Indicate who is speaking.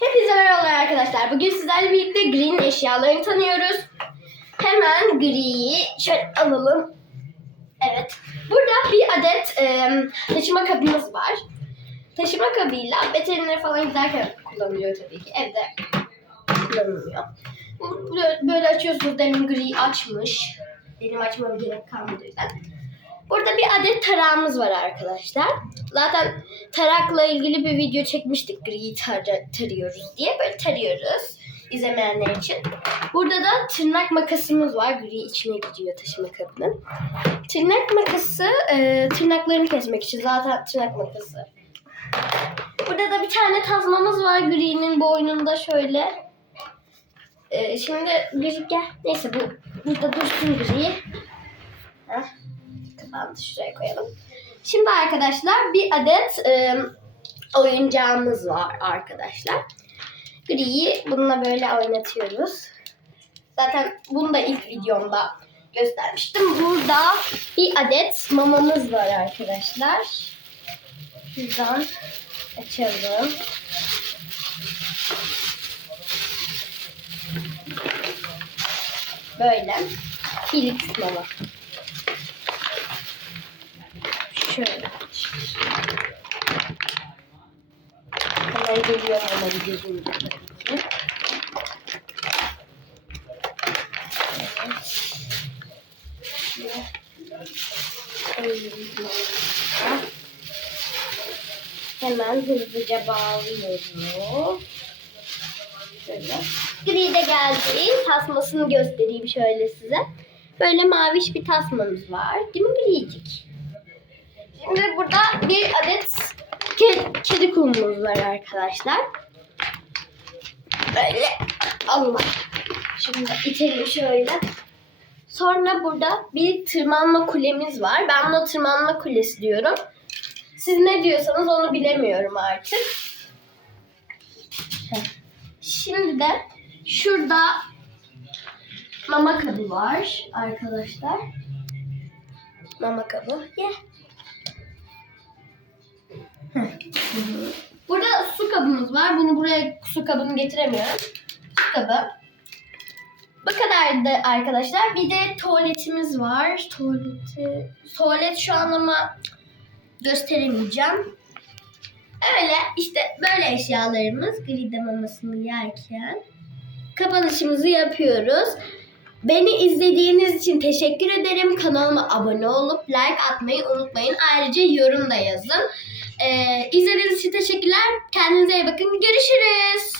Speaker 1: Hepinize merhabalar arkadaşlar. Bugün sizlerle birlikte Green eşyalarını tanıyoruz. Hemen griyi şöyle alalım. Evet. Burada bir adet e, taşıma kabımız var. Taşıma kabıyla veterinere falan giderken kullanılıyor tabii ki. Evde kullanılmıyor. Böyle, açıyorsunuz. Demin gri açmış. Benim açmama gerek kalmadı yüzden. Burada bir adet tarağımız var arkadaşlar. Zaten tarakla ilgili bir video çekmiştik. Griyi tar- tarıyoruz diye. Böyle tarıyoruz izlemeyenler için. Burada da tırnak makasımız var. Gri içine gidiyor taşıma kabının. Tırnak makası e, tırnaklarını kesmek için. Zaten tırnak makası. Burada da bir tane tasmamız var. Gri'nin boynunda şöyle. E, şimdi gri gel. Neyse bu burada dursun gri. Da şuraya koyalım. Şimdi arkadaşlar bir adet e, oyuncağımız var arkadaşlar. Gri'yi bununla böyle oynatıyoruz. Zaten bunu da ilk videomda göstermiştim. Burada bir adet mamamız var arkadaşlar. Şuradan açalım. Böyle. Philips mama. Şöyle. Hemen geliyor ki. Evet. Hemen hızlıca bağlıyorum. Şöyle. Gri de geldi. Tasmasını göstereyim şöyle size. Böyle maviş bir tasmamız var. Değil mi gricik? Şimdi burada bir adet ke- kedi kumumuz var arkadaşlar. Böyle Allah. Şimdi itelim şöyle. Sonra burada bir tırmanma kulemiz var. Ben buna tırmanma kulesi diyorum. Siz ne diyorsanız onu bilemiyorum artık. Şimdi de şurada mama kabı var arkadaşlar. Mama kabı. Ye. Burada su kabımız var. Bunu buraya su kabını getiremiyorum. Su kabı. Bu kadar da arkadaşlar. Bir de tuvaletimiz var. Tuvaleti, tuvalet şu an ama gösteremeyeceğim. Öyle işte böyle eşyalarımız gride mamasını yerken kapanışımızı yapıyoruz. Beni izlediğiniz için teşekkür ederim. Kanalıma abone olup like atmayı unutmayın. Ayrıca yorum da yazın. Ee, izlediğiniz için teşekkürler. Kendinize iyi bakın. Görüşürüz.